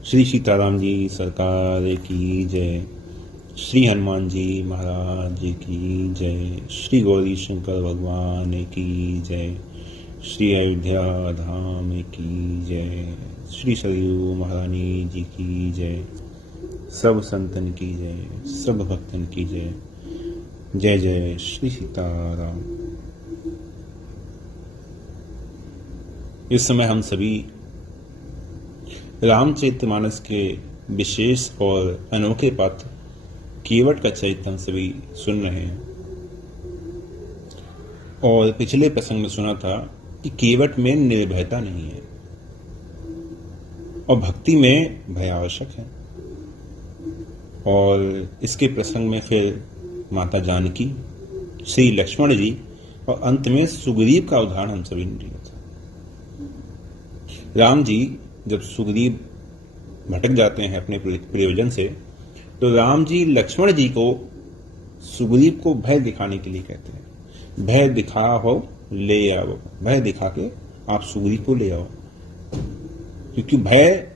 श्री सीताराम जी सरकार की जय। श्री हनुमान जी महाराज की जय। श्री गौरी शंकर भगवान की जय। श्री अयोध्या धाम की जय। श्री सरयू महारानी जी की जय। सब संतन की जय, सब भक्तन की जय। जय जय श्री सीताराम। इस समय हम सभी रामचरितमानस के विशेष और अनोखे पात्र केवट का चरित्र हम सभी सुन रहे हैं। और पिछले प्रसंग में सुना था कि केवट में निर्भयता नहीं है और भक्ति में भय आवश्यक है। और इसके प्रसंग में फिर माता जानकी, श्री लक्ष्मण जी और अंत में सुग्रीव का उदाहरण हम सभी ने लिया था। राम जी जब सुग्रीव भटक जाते हैं अपने प्रियजन से, तो राम जी लक्ष्मण जी को सुग्रीव को भय दिखाने के लिए कहते हैं, भय दिखाओ ले आओ, भय दिखा के आप सुग्रीव को ले आओ, क्योंकि भय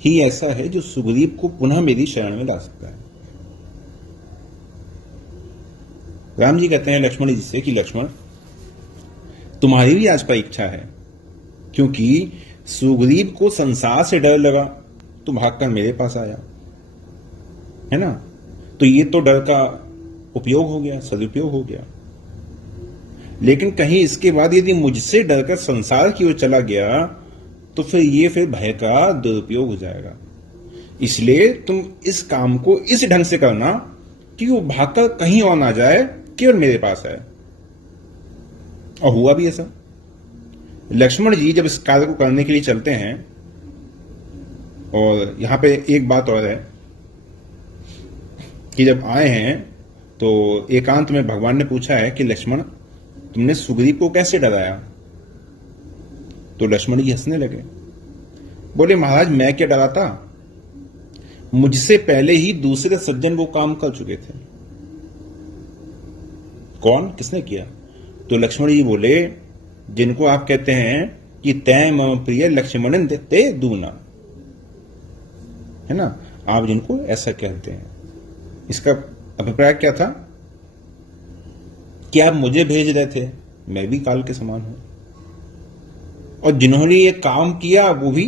ही ऐसा है जो सुग्रीव को पुनः मेरी शरण में ला सकता है। राम जी कहते हैं लक्ष्मण जी से कि लक्ष्मण, तुम्हारी भी आज पर इच्छा है, क्योंकि सुग्रीव को संसार से डर लगा तो भागकर मेरे पास आया है ना। तो ये तो डर का उपयोग हो गया, सदुपयोग हो गया। लेकिन कहीं इसके बाद यदि मुझसे डरकर संसार की ओर चला गया तो फिर भय का दुरुपयोग हो जाएगा। इसलिए तुम इस काम को इस ढंग से करना कि वो भागकर कहीं और ना जाए, केवल मेरे पास आए। और हुआ भी ऐसा। लक्ष्मण जी जब इस कार्य को करने के लिए चलते हैं, और यहां पे एक बात और है कि जब आए हैं तो एकांत में भगवान ने पूछा है कि लक्ष्मण, तुमने सुग्रीव को कैसे डराया? तो लक्ष्मण जी हंसने लगे, बोले महाराज मैं क्या डराता, मुझसे पहले ही दूसरे सज्जन वो काम कर चुके थे। कौन, किसने किया? तो लक्ष्मण जी बोले, जिनको आप कहते हैं कि तय मम प्रिय लक्ष्मणन ते दूना, है ना, आप जिनको ऐसा कहते हैं। इसका अभिप्राय क्या था कि आप मुझे भेज रहे थे, मैं भी काल के समान हूं, और जिन्होंने ये काम किया वो भी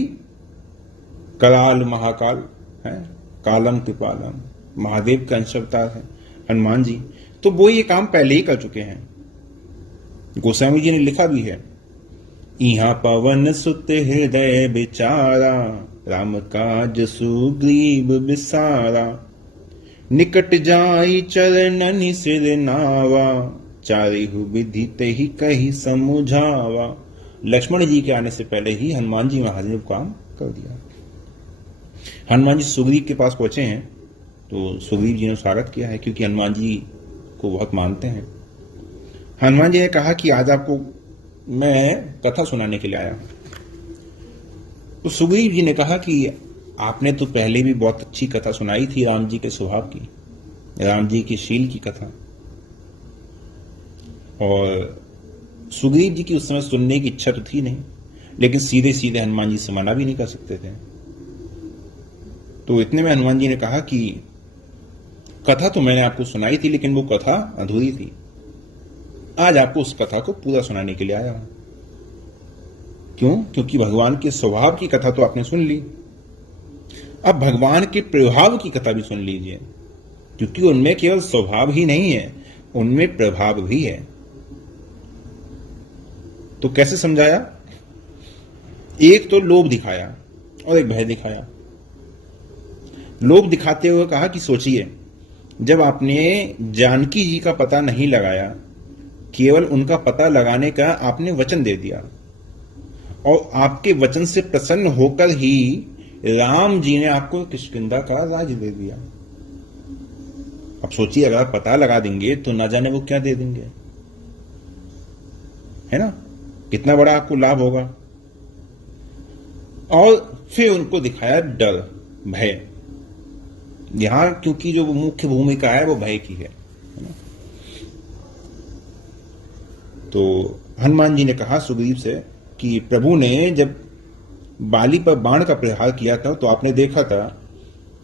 कराल महाकाल है, कालम कृपालम, महादेव का अंश अवतार है हनुमान जी। तो वो ये काम पहले ही कर चुके हैं। गोस्वामी जी ने लिखा भी है, इहा पवन सुत हृदय बिचारा, राम काज सुग्रीव बिसारा, निकट जाई चरणनि सिर नावा, चारिहु विधि तेहि कही समुझावा। लक्ष्मण जी के आने से पहले ही हनुमान जी महाराज ने काम कर दिया। हनुमान जी सुग्रीव के पास पहुंचे हैं तो सुग्रीव जी ने स्वागत किया है, क्योंकि हनुमान जी को बहुत मानते हैं। हनुमान जी ने कहा कि आज आपको मैं कथा सुनाने के लिए आया हूं। तो सुग्रीव जी ने कहा कि आपने तो पहले भी बहुत अच्छी कथा सुनाई थी, राम जी के स्वभाव की, राम जी के शील की कथा। और सुग्रीव जी की उस समय सुनने की इच्छा तो थी नहीं, लेकिन सीधे सीधे हनुमान जी से मना भी नहीं कर सकते थे। तो इतने में हनुमान जी ने कहा कि कथा तो मैंने आपको सुनाई थी, लेकिन वो कथा अधूरी थी। आज आपको उस कथा को पूरा सुनाने के लिए आया हूं। क्यों? क्योंकि भगवान के स्वभाव की कथा तो आपने सुन ली, अब भगवान के प्रभाव की कथा भी सुन लीजिए, क्योंकि उनमें केवल स्वभाव ही नहीं है, उनमें प्रभाव भी है। तो कैसे समझाया? एक तो लोभ दिखाया और एक भय दिखाया। लोभ दिखाते हुए कहा कि सोचिए, जब आपने जानकी जी का पता नहीं लगाया, केवल उनका पता लगाने का आपने वचन दे दिया, और आपके वचन से प्रसन्न होकर ही राम जी ने आपको किष्किंधा का राज दे दिया। अब सोचिए, अगर आप पता लगा देंगे तो ना जाने वो क्या दे देंगे, है ना, कितना बड़ा आपको लाभ होगा। और फिर उनको दिखाया डर, भय। यहां क्योंकि जो मुख्य भूमिका है वो भय की है ना? तो हनुमान जी ने कहा सुग्रीव से कि प्रभु ने जब बाली पर बाण का प्रहार किया था, तो आपने देखा था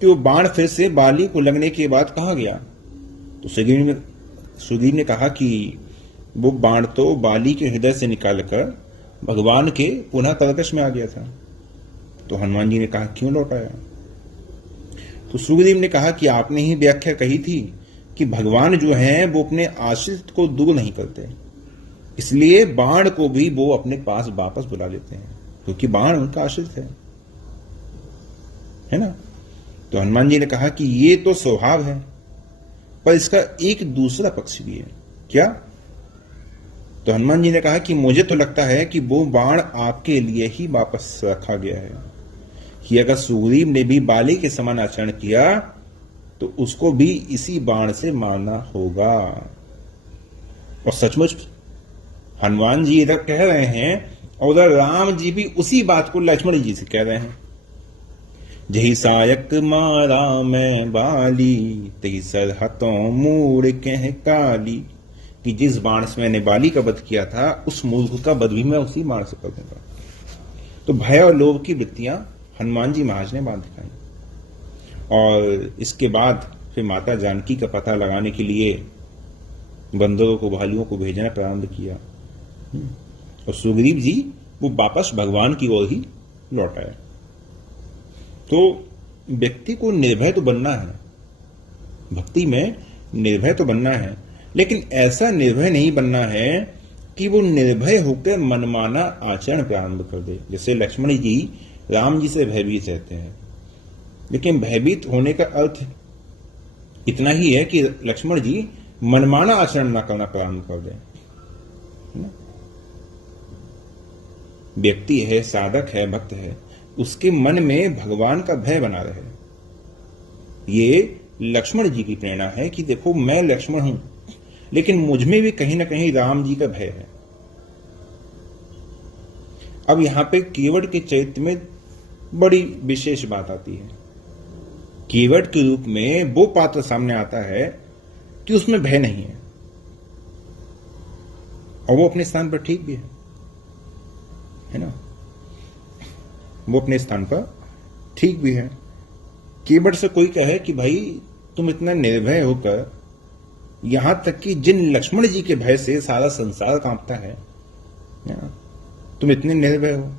कि वो बाण फिर से बाली को लगने के बाद कहाँ गया? तो सुग्रीव ने कहा कि वो बाण तो बाली के हृदय से निकालकर भगवान के पुनः कर्कश में आ गया था। तो हनुमान जी ने कहा क्यों लौटाया? तो सुग्रीव ने कहा कि आपने ही व्याख्या कही थी कि भगवान जो हैं वो अपने आश्रित को दूर नहीं करते, इसलिए बाण को भी वो अपने पास वापस बुला लेते हैं, क्योंकि बाण उनका आश्रित है ना। तो हनुमान जी ने कहा कि ये तो स्वभाव है, पर इसका एक दूसरा पक्ष भी है। क्या? तो हनुमान जी ने कहा कि मुझे तो लगता है कि वो बाण आपके लिए ही वापस रखा गया है, कि अगर सुग्रीव ने भी बाली के समान आचरण किया तो उसको भी इसी बाण से मारना होगा। और सचमुच हनुमान जी इधर कह रहे हैं और उधर राम जी भी उसी बात को लक्ष्मण जी से कह रहे हैं। जही सायक मारा मैं बाली, तही सरहतों मूड़ कह काली, कि जिस बाण से मैंने बाली का वध किया था उस मूर्ख का वध भी मैं उसी बाण से कर दूंगा। तो भय और लोभ की वृत्तियां हनुमान जी महाराज ने बांध दिखाई। और इसके बाद फिर माता जानकी का पता लगाने के लिए बंदरों को, भालुओं को भेजना प्रारंभ किया, और सुग्रीव जी वो वापस भगवान की ओर ही लौट आए। तो व्यक्ति को निर्भय तो बनना है, भक्ति में निर्भय तो बनना है, लेकिन ऐसा निर्भय नहीं बनना है कि वो निर्भय होकर मनमाना आचरण प्रारंभ कर दे। जैसे लक्ष्मण जी राम जी से भयभीत रहते हैं, लेकिन भयभीत होने का अर्थ इतना ही है कि लक्ष्मण जी मनमाना आचरण न करना प्रारंभ कर दें। व्यक्ति है, साधक है, भक्त है, उसके मन में भगवान का भय बना रहे। ये लक्ष्मण जी की प्रेरणा है कि देखो मैं लक्ष्मण हूं, लेकिन मुझ में भी कहीं ना कहीं राम जी का भय है। अब यहां पे केवट के चरित्र में बड़ी विशेष बात आती है। केवट के रूप में वो पात्र सामने आता है कि उसमें भय नहीं है, और वो अपने स्थान पर ठीक भी है ना, वो अपने स्थान पर ठीक भी है। केवट से कोई कहे कि भाई तुम इतना निर्भय होकर, यहां तक कि जिन लक्ष्मण जी के भय से सारा संसार कांपता है, तुम इतने निर्भय हो।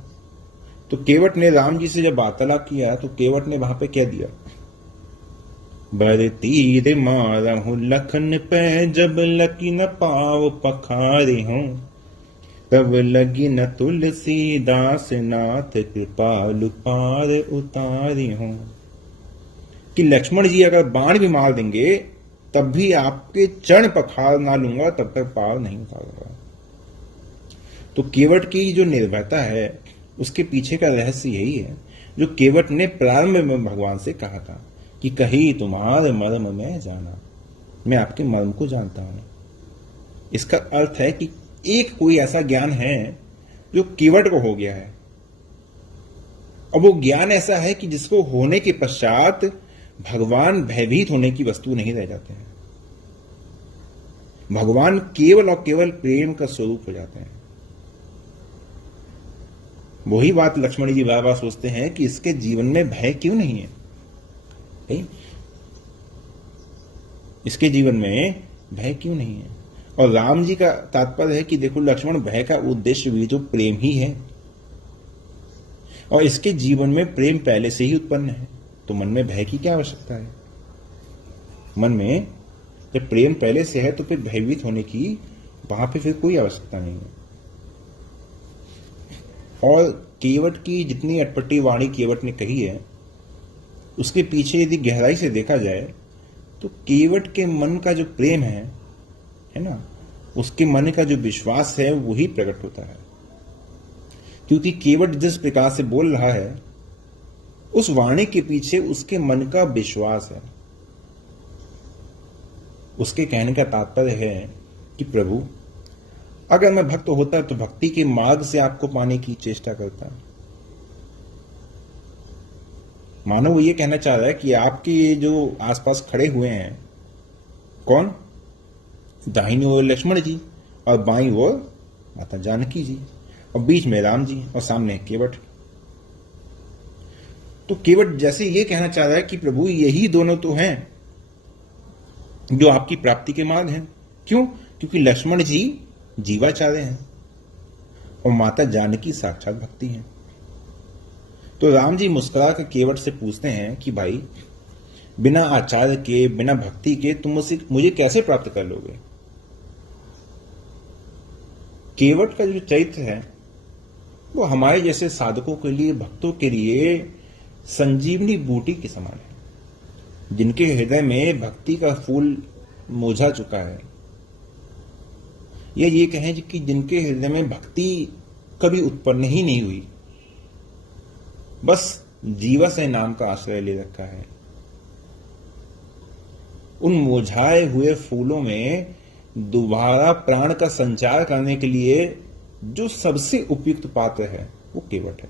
तो केवट ने राम जी से जब वार्तालाप किया तो केवट ने वहां पे क्या दिया? बर तीर मारहु लखन पे, जब लकी न पाव पखारे हों, तब लगी न तुलसीदास नाथ, कृपालु पार उतारे हों। कि लक्ष्मण जी अगर बाण भी मार देंगे तब भी आपके चरण पखार ना लूंगा, तब तक पार नहीं उतारूंगा। तो केवट की जो निर्भयता है उसके पीछे का रहस्य यही है, जो केवट ने प्रारंभ में भगवान से कहा था कि कही तुम्हारे मर्म में जाना, मैं आपके मर्म को जानता हूं। इसका अर्थ है कि एक कोई ऐसा ज्ञान है जो केवट को हो गया है, और वो ज्ञान ऐसा है कि जिसको होने के पश्चात भगवान भयभीत होने की वस्तु नहीं रह जाते हैं। भगवान केवल और केवल प्रेम का स्वरूप हो जाते हैं। वही बात लक्ष्मण जी बार बार सोचते हैं कि इसके जीवन में भय क्यों नहीं है, इसके जीवन में भय क्यों नहीं है। और राम जी का तात्पर्य है कि देखो लक्ष्मण, भय का उद्देश्य भी तो प्रेम ही है, और इसके जीवन में प्रेम पहले से ही उत्पन्न है, तो मन में भय की क्या आवश्यकता है। मन में जब प्रेम पहले से है तो फिर भयभीत होने की वहां पे फिर कोई आवश्यकता नहीं है। और केवट की जितनी अटपटी वाणी केवट ने कही है, उसके पीछे यदि गहराई से देखा जाए तो केवट के मन का जो प्रेम है ना, उसके मन का जो विश्वास है वही प्रकट होता है। क्योंकि केवट जिस प्रकार से बोल रहा है उस वाणी के पीछे उसके मन का विश्वास है। उसके कहने का तात्पर्य है कि प्रभु, अगर मैं भक्त होता तो भक्ति के मार्ग से आपको पाने की चेष्टा करता। मानो वो ये कहना चाह रहा है कि आपके जो आसपास खड़े हुए हैं, कौन? दाहिनी ओर लक्ष्मण जी और बाईं ओर माता जानकी जी, और बीच में राम जी और सामने केवट। तो केवट जैसे ये कहना चाह रहा है कि प्रभु यही दोनों तो हैं जो आपकी प्राप्ति के मार्ग हैं। क्यों? क्योंकि लक्ष्मण जी जीवाचार्य हैं और माता जानकी साक्षात भक्ति हैं। तो राम जी मुस्कुरा कर केवट से पूछते हैं कि भाई बिना आचार्य के, बिना भक्ति के तुम मुझे कैसे प्राप्त कर लोगे? केवट का जो चरित्र है वो हमारे जैसे साधकों के लिए, भक्तों के लिए संजीवनी बूटी के समान है, जिनके हृदय में भक्ति का फूल मुरझा चुका है, या ये कहें कि जिनके हृदय में भक्ति कभी उत्पन्न ही नहीं हुई, बस जीवस्य नाम का आश्रय ले रखा है। उन मुरझाए हुए फूलों में दोबारा प्राण का संचार करने के लिए जो सबसे उपयुक्त पात्र है वो केवट है।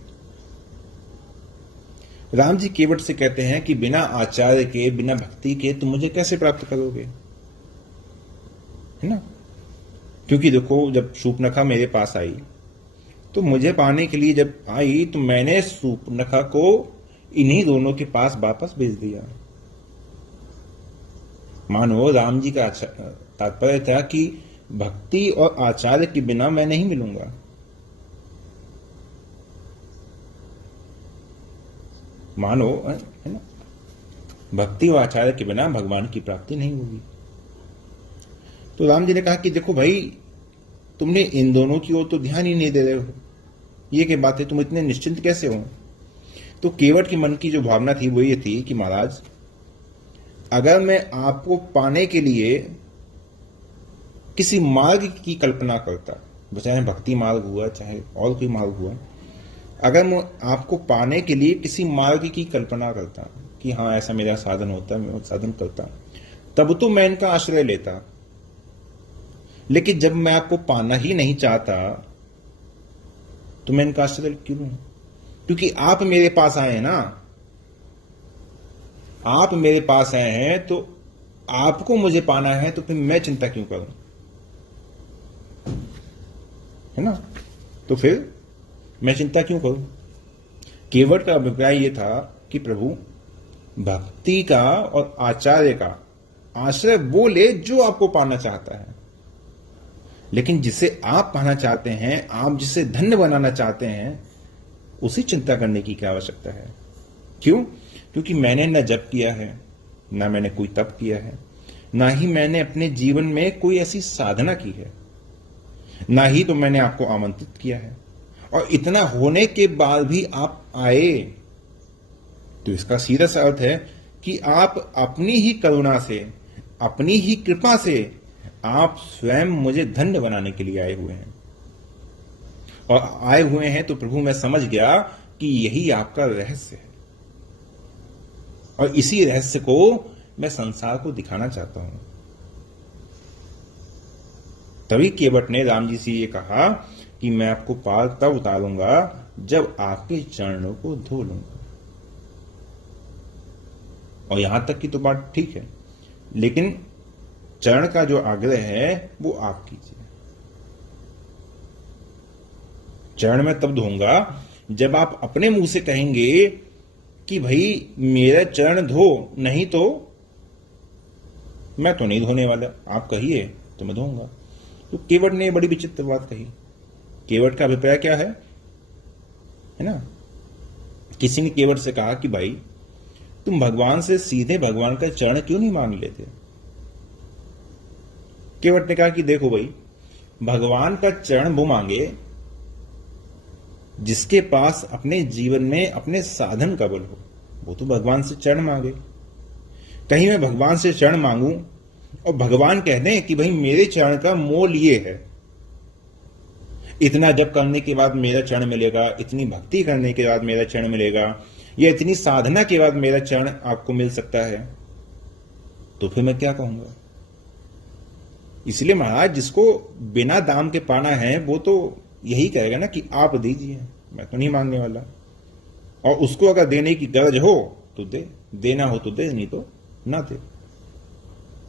राम जी केवट से कहते हैं कि बिना आचार्य के, बिना भक्ति के तुम मुझे कैसे प्राप्त करोगे, है ना? क्योंकि देखो, जब शूर्पणखा मेरे पास आई तो मुझे पाने के लिए जब आई तो मैंने शूर्पणखा को इन्हीं दोनों के पास वापस भेज दिया। मानो राम जी का तात्पर्य था कि भक्ति और आचार्य के बिना मैं नहीं मिलूंगा। मानो, है ना, भक्ति और आचार्य के बिना भगवान की प्राप्ति नहीं होगी। तो राम जी ने कहा कि देखो भाई, तुमने इन दोनों की ओर तो ध्यान ही नहीं दे रहे हो, ये क्या बात है, तुम इतने निश्चिंत कैसे हो? तो केवट के मन की जो भावना थी वो ये थी कि महाराज, अगर मैं आपको पाने के लिए किसी मार्ग की कल्पना करता, चाहे भक्ति मार्ग हुआ चाहे और कोई मार्ग हुआ, अगर मैं आपको पाने के लिए किसी मार्ग की कल्पना करता कि हाँ ऐसा मेरा साधन होता, मैं साधन करता, तब तो मैं इनका आश्रय लेता। लेकिन जब मैं आपको पाना ही नहीं चाहता तो मैं इनका आश्रय क्यों लूं? क्योंकि आप मेरे पास आए हैं ना, आप मेरे पास आए हैं तो आपको मुझे पाना है, तो फिर मैं चिंता क्यों करूं, है ना? तो फिर मैं चिंता क्यों करूं? केवट का अभिप्राय यह था कि प्रभु, भक्ति का और आचार्य का आश्रय वो ले जो आपको पाना चाहता है, लेकिन जिसे आप पाना चाहते हैं, आप जिसे धन्य बनाना चाहते हैं, उसी चिंता करने की क्या आवश्यकता है? क्यों? क्योंकि मैंने न जप किया है, ना मैंने कोई तप किया है, ना ही मैंने अपने जीवन में कोई ऐसी साधना की है, ना ही तो मैंने आपको आमंत्रित किया है। और इतना होने के बाद भी आप आए, तो इसका सीधा सा अर्थ है कि आप अपनी ही करुणा से, अपनी ही कृपा से आप स्वयं मुझे धन्य बनाने के लिए आए हुए हैं। और आए हुए हैं तो प्रभु मैं समझ गया कि यही आपका रहस्य है, और इसी रहस्य को मैं संसार को दिखाना चाहता हूं। तभी केवट ने राम जी से ये कहा कि मैं आपको पार तब उतारूंगा जब आपके चरणों को धो लूंगा। और यहां तक की तो बात ठीक है, लेकिन चरण का जो आग्रह है वो आप कीजिए। चरण में तब धोऊंगा जब आप अपने मुंह से कहेंगे कि भाई मेरा चरण धो, नहीं तो मैं तो नहीं धोने वाला, आप कहिए तो मैं धोऊंगा। तो केवट ने बड़ी विचित्र बात कही। केवट का अभिप्राय क्या है ना? किसी ने केवट से कहा कि भाई तुम भगवान से सीधे भगवान का चरण क्यों नहीं मांग लेते? केवट ने कहा कि देखो भाई, भगवान का चरण वो मांगे जिसके पास अपने जीवन में अपने साधन का बल हो, वो तो भगवान से चरण मांगे। कहीं मैं भगवान से चरण मांगूं और भगवान कह दें कि भाई मेरे चरण का मोल ये है, इतना जप करने के बाद मेरा चरण मिलेगा, इतनी भक्ति करने के बाद मेरा चरण मिलेगा, या इतनी साधना के बाद मेरा चरण आपको मिल सकता है, तो फिर मैं क्या कहूंगा? इसलिए महाराज, जिसको बिना दाम के पाना है वो तो यही कहेगा ना कि आप दीजिए, मैं तो नहीं मांगने वाला। और उसको अगर देने की गरज हो तो दे, देना हो तो दे, नहीं तो ना दे।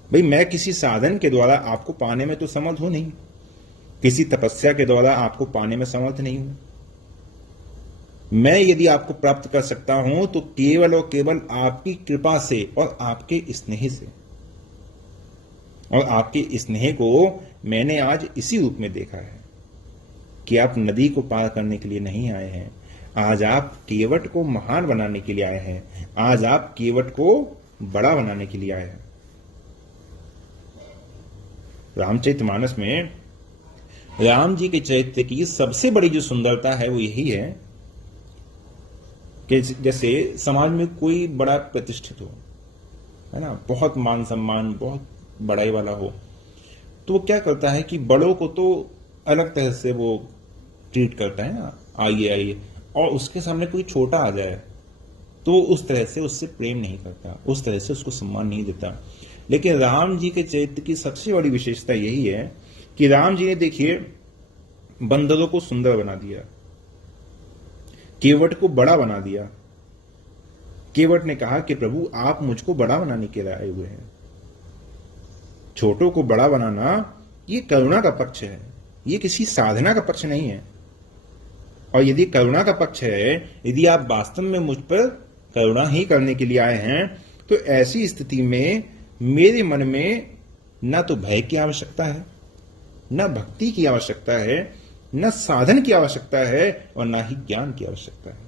भाई मैं किसी साधन के द्वारा आपको पाने में तो समर्थ हूं नहीं, किसी तपस्या के द्वारा आपको पाने में समर्थ नहीं हूं। मैं यदि आपको प्राप्त कर सकता हूं तो केवल और केवल आपकी कृपा से और आपके स्नेह से। और आपके स्नेह को मैंने आज इसी रूप में देखा है कि आप नदी को पार करने के लिए नहीं आए हैं, आज आप केवट को महान बनाने के लिए आए हैं, आज आप केवट को बड़ा बनाने के लिए आए हैं। रामचरितमानस में राम जी के चरित्र की सबसे बड़ी जो सुंदरता है वो यही है कि जैसे समाज में कोई बड़ा प्रतिष्ठित हो, है ना, बहुत मान सम्मान, बहुत बड़ाई वाला हो, तो वो क्या करता है कि बड़ों को तो अलग तरह से वो ट्रीट करता है ना, आइए आइए, और उसके सामने कोई छोटा आ जाए तो उस तरह से उससे प्रेम नहीं करता, उस तरह से उसको सम्मान नहीं देता। लेकिन राम जी के चरित्र की सबसे बड़ी विशेषता यही है कि राम जी ने देखिए बंदरों को सुंदर बना दिया, केवट को बड़ा बना दिया। केवट ने कहा कि प्रभु आप मुझको बड़ा बनाने के लिए आए हुए हैं। छोटों को बड़ा बनाना ये करुणा का पक्ष है, ये किसी साधना का पक्ष नहीं है। और यदि करुणा का पक्ष है, यदि आप वास्तव में मुझ पर करुणा ही करने के लिए आए हैं, तो ऐसी स्थिति में मेरे मन में न तो भय की आवश्यकता है, न भक्ति की आवश्यकता है, न साधन की आवश्यकता है, और न ही ज्ञान की आवश्यकता है।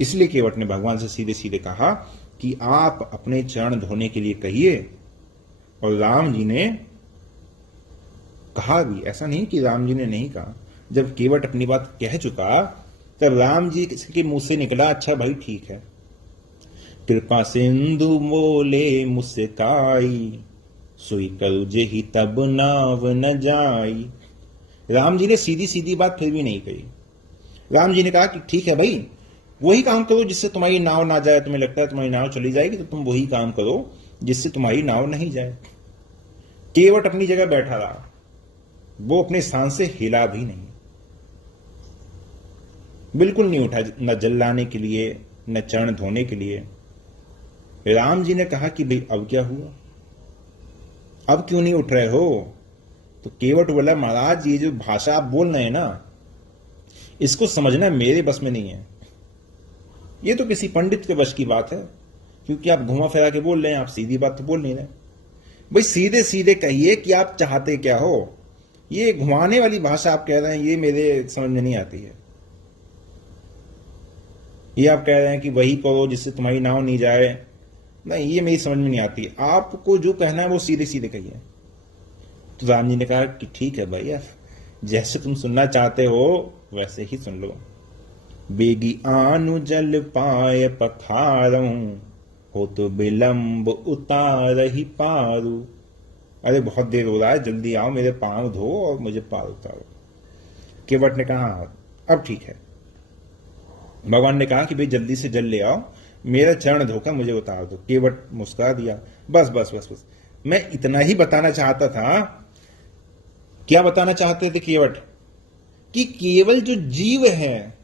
इसलिए केवट ने भगवान से सीधे सीधे कहा कि आप अपने चरण धोने के लिए कहिए। और राम जी ने कहा भी, ऐसा नहीं कि राम जी ने नहीं कहा। जब केवट अपनी बात कह चुका तब राम जी के मुंह से निकला, अच्छा भाई ठीक है। कृपा सिंधु मोले मुस्काई, सुई करु जेहि तब नाव न जाई। राम जी ने सीधी सीधी बात फिर भी नहीं कही। राम जी ने कहा कि ठीक है भाई, वही काम करो जिससे तुम्हारी नाव ना जाए। तुम्हें लगता है तुम्हारी नाव चली जाएगी, तो तुम वही काम करो जिससे तुम्हारी नाव नहीं जाए। केवट अपनी जगह बैठा रहा, वो अपने स्थान से हिला भी नहीं, बिल्कुल नहीं उठा, न जल लाने के लिए न चरण धोने के लिए। राम जी ने कहा कि भाई अब क्या हुआ, अब क्यों नहीं उठ रहे हो? तो केवट बोला, महाराज ये जो भाषा आप बोल रहे हैं ना, इसको समझना मेरे बस में नहीं है। ये तो किसी पंडित के बस की बात है, क्योंकि आप घुमा फिरा के बोल रहे हैं, आप सीधी बात तो बोल नहीं रहे। भाई सीधे सीधे कहिए कि आप चाहते क्या हो। ये घुमाने वाली भाषा आप कह रहे हैं, ये मेरे समझ में नहीं आती है। ये आप कह रहे हैं कि वही करो जिससे तुम्हारी नाव नहीं जाए, नहीं, ये मेरी समझ में नहीं आती। आपको जो कहना है वो सीधे सीधे कहिए। तो राम जी ने कहा कि ठीक है भाई, जैसे तुम सुनना चाहते हो वैसे ही सुन लो। बेगी आनु जल पाए पखारूं, हो तो विलंब उतार ही पारू। अरे बहुत देर हो रहा है, जल्दी आओ, मेरे पांव धो और मुझे पार उतारो। केवट ने कहा अब ठीक है। भगवान ने कहा कि भाई जल्दी से जल ले आओ, मेरा चरण धोकर मुझे उतार दो। केवट मुस्कुरा दिया, बस बस बस बस, मैं इतना ही बताना चाहता था। क्या बताना चाहते थे केवट? कि केवल जो जीव है,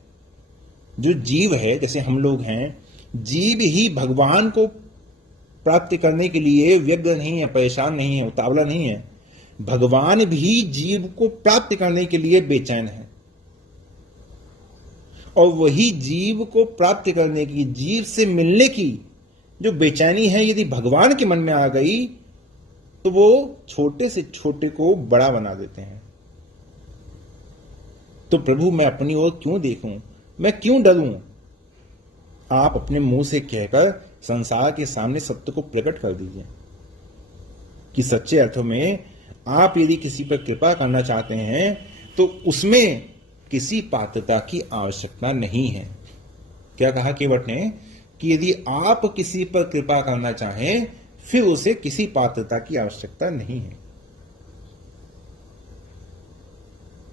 जो जीव है, जैसे हम लोग हैं, जीव ही भगवान को प्राप्त करने के लिए व्यग्र नहीं है, परेशान नहीं है, उतावला नहीं है। भगवान भी जीव को प्राप्त करने के लिए बेचैन है। और वही जीव को प्राप्त करने की, जीव से मिलने की जो बेचैनी है, यदि भगवान के मन में आ गई तो वो छोटे से छोटे को बड़ा बना देते हैं। तो प्रभु मैं अपनी ओर क्यों देखूं, मैं क्यों डरूं? आप अपने मुंह से कहकर संसार के सामने सत्य को प्रकट कर दीजिए कि सच्चे अर्थों में आप यदि किसी पर कृपा करना चाहते हैं तो उसमें किसी पात्रता की आवश्यकता नहीं है। क्या कहा केवट ने? कि यदि आप किसी पर कृपा करना चाहें फिर उसे किसी पात्रता की आवश्यकता नहीं है।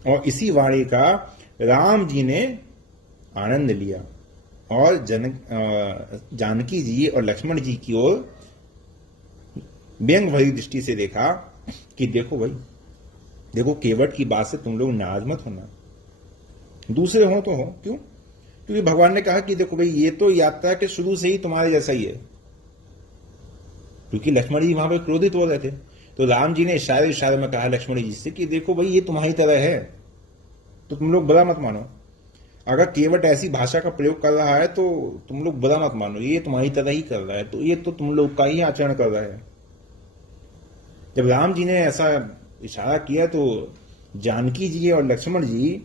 और इसी वाणी का राम जी ने आनंद लिया और जानकी जी और लक्ष्मण जी की ओर व्यंग भरी दृष्टि से देखा कि देखो भाई, देखो केवट की बात से तुम लोग नाराज मत होना, दूसरे हो तो हो। क्यों? क्योंकि भगवान ने कहा कि देखो भाई, ये तो यात्रा के शुरू से ही तुम्हारे जैसा ही है। क्योंकि लक्ष्मण जी वहां पर क्रोधित हो रहे थे, तो राम जी ने इशारे इशारे में कहा लक्ष्मण जी से कि देखो भाई, ये तुम्हारी तरह है, तो तुम लोग बुरा मत मानो। अगर केवट ऐसी भाषा का प्रयोग कर रहा है तो तुम लोग बुरा मत मानो, ये तुम्हारी तरह ही कर रहा है, तो ये तो तुम लोग का ही आचरण कर रहा है। जब राम जी ने ऐसा इशारा किया तो जानकी जी और लक्ष्मण जी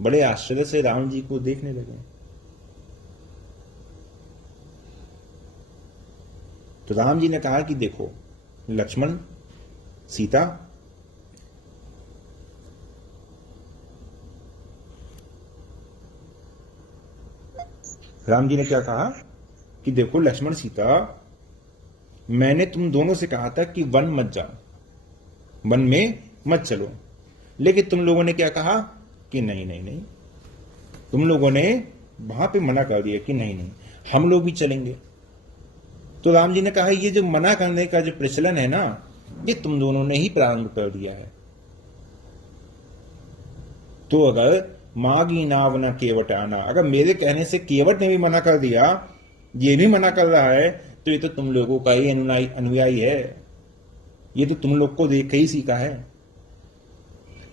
बड़े आश्चर्य से राम जी को देखने लगे। तो राम जी ने कहा कि देखो लक्ष्मण, सीता, राम जी ने क्या कहा कि देखो लक्ष्मण, सीता, मैंने तुम दोनों से कहा था कि वन मत जाओ, वन में मत चलो, लेकिन तुम लोगों ने क्या कहा कि नहीं नहीं नहीं, तुम लोगों ने वहां पे मना कर दिया कि नहीं नहीं हम लोग भी चलेंगे। तो राम जी ने कहा ये जो मना करने का जो प्रचलन है ना, ये तुम दोनों ने ही प्रारंभ कर दिया है। तो अगर मागी नाव न केवट आना, अगर मेरे कहने से केवट ने भी मना कर दिया, ये भी मना कर रहा है, तो ये तो तुम लोगों का ही अनुयायी है, ये तो तुम लोग को देख ही सीखा है।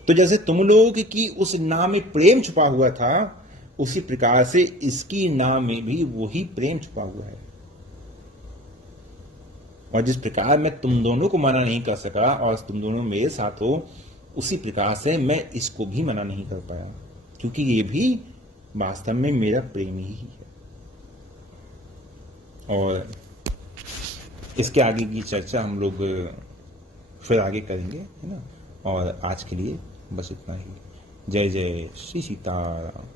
तो जैसे तुम लोग की उस नाम में प्रेम छुपा हुआ था, उसी प्रकार से इसकी नाम में भी वही प्रेम छुपा हुआ है। और जिस प्रकार मैं तुम दोनों को मना नहीं कर सका और तुम दोनों मेरे साथ हो, उसी प्रकार से मैं इसको भी मना नहीं कर पाया, क्योंकि ये भी वास्तव में मेरा प्रेमी ही है। और इसके आगे की चर्चा हम लोग फिर आगे करेंगे, है ना। और आज के लिए बस इतना ही। जय जय श्री सीताराम।